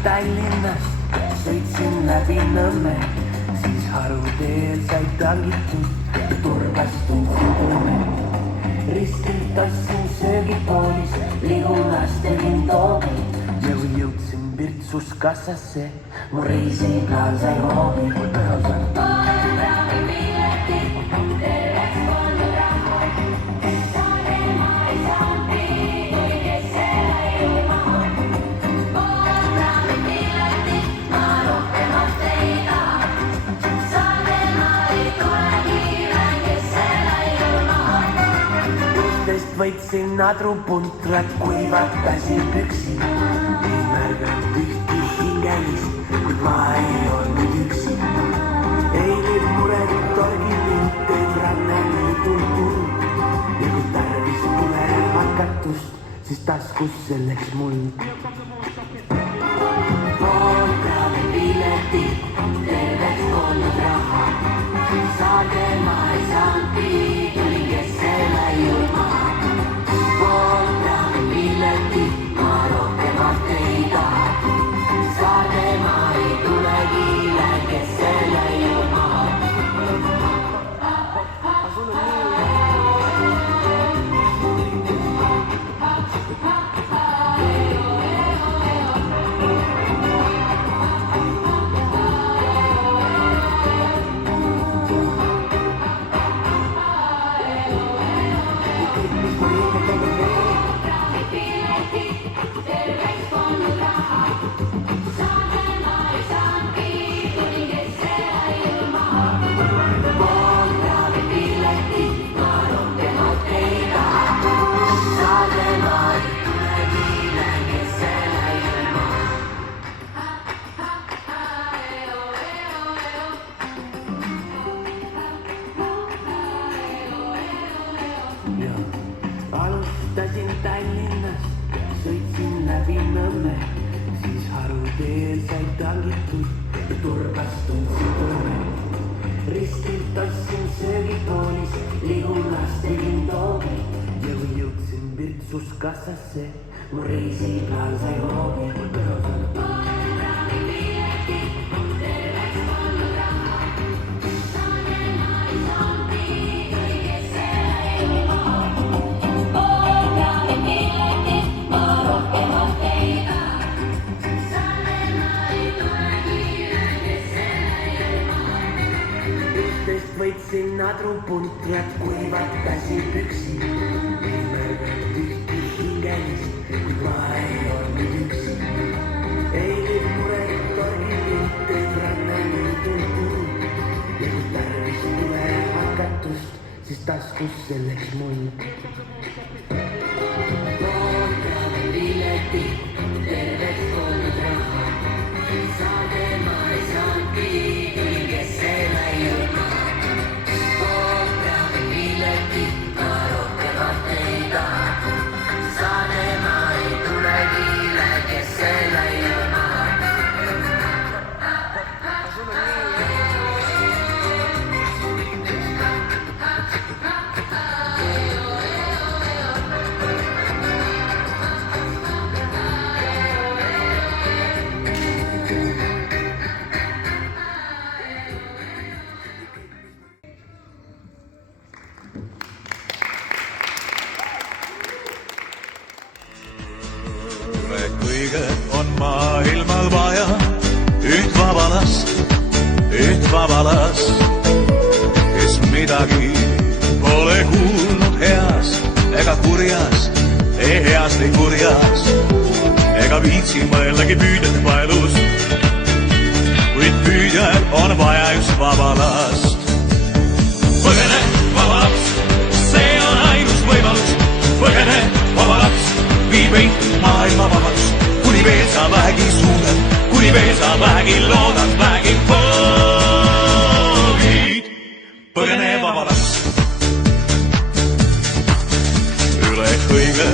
Tallinnast, sõitsin läbi Nõmme, siis Haruteel sai tangitud ja turbastuin südame. Ristilt ostsin söögipoolis, Ligunas tegin toogi ja kui jõudsin Virtsus kassasse, mu reisiplaan sai hoogi. Võitsin adrupuntrat, kuivatasin püksi. Ei märganud ühti hingelist, kuid ma ei olnud üksi. Ei nüüd mured torgid mind, ei rannani tulnud. Ja kui tarvis tuleb hakatust, siis taskus selleks mul. Pooltame pileti, terveks polnud raha. Saage ma ei saanudki, tulin kessele ilma. Alustasin Tallinnast, sõitsin läbi Nõmme, siis Haruteel sai tangitud ja turbastuin südame. Ristilt ostsin söögipoolis, Ligunas tegin toogi ja kui jõudsin Virtsus kassasse, mu reisiplaan sai hoogi. Võitsin adrupuntrat, kuivatasin püksi. Ei märganud ühti hingelist, kuid ma ei olnud üksi. Ei nüüd mured torgid mind, ei rannani tulnud. Ja kui tarvis tuleb hakatust, siis taskus selleks mul. Pooltame pileti, terveks polnud raha. Saage ma ei saanudki, tulin kessele ilma. Kõige on maailmal vaja üht vaba last, kes midagi pole kuulnud heas ega kurjas, ei heas või kurjas, ega viitsi mõeldagi püüdjate paelust, kuid püüdjal on vaja just vaba last. Põgene, vaba laps, see on ainus võimalus, põgene, vaba laps, viib meid maailma vabadust, kuni veel sa vähegi suudad, kuni veel sa vähegi loodad, vähegi voogid. Põgene, vaba laps, üle kõige